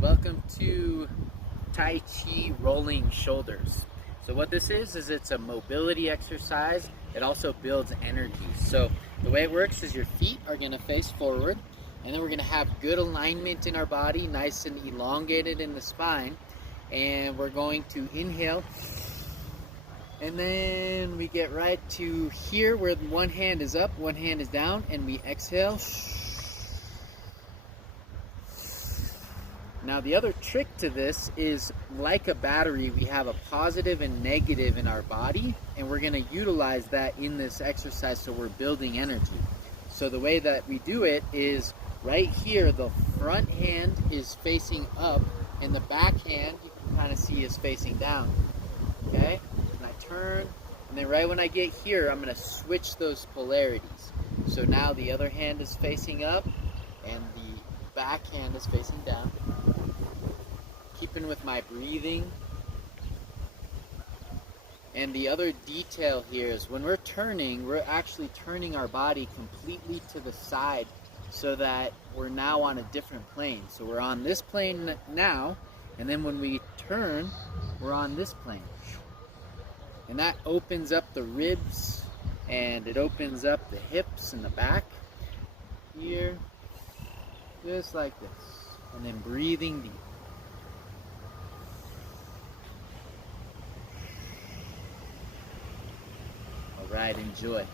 Welcome to Tai Chi Rolling Shoulders. So what this is it's a mobility exercise. It also builds energy. So the way it works is your feet are going to face forward, and then we're going to have good alignment in our body, nice and elongated in the spine. And we're going to inhale, and then we get right to here where one hand is up, one hand is down, and we exhale. Now the other trick to this is, like a battery, we have a positive and negative in our body, and we're going to utilize that in this exercise, so we're building energy. So the way that we do it is right here, the front hand is facing up, and the back hand, you can kind of see, is facing down. Okay? And I turn, and then right when I get here, I'm going to switch those polarities. So now the other hand is facing up, and the back hand is facing down. Keeping with my breathing. And the other detail here is when we're turning, we're actually turning our body completely to the side so that we're now on a different plane. So we're on this plane now, and then when we turn, we're on this plane. And that opens up the ribs, and it opens up the hips and the back here, just like this. And then breathing deep. All right, enjoy.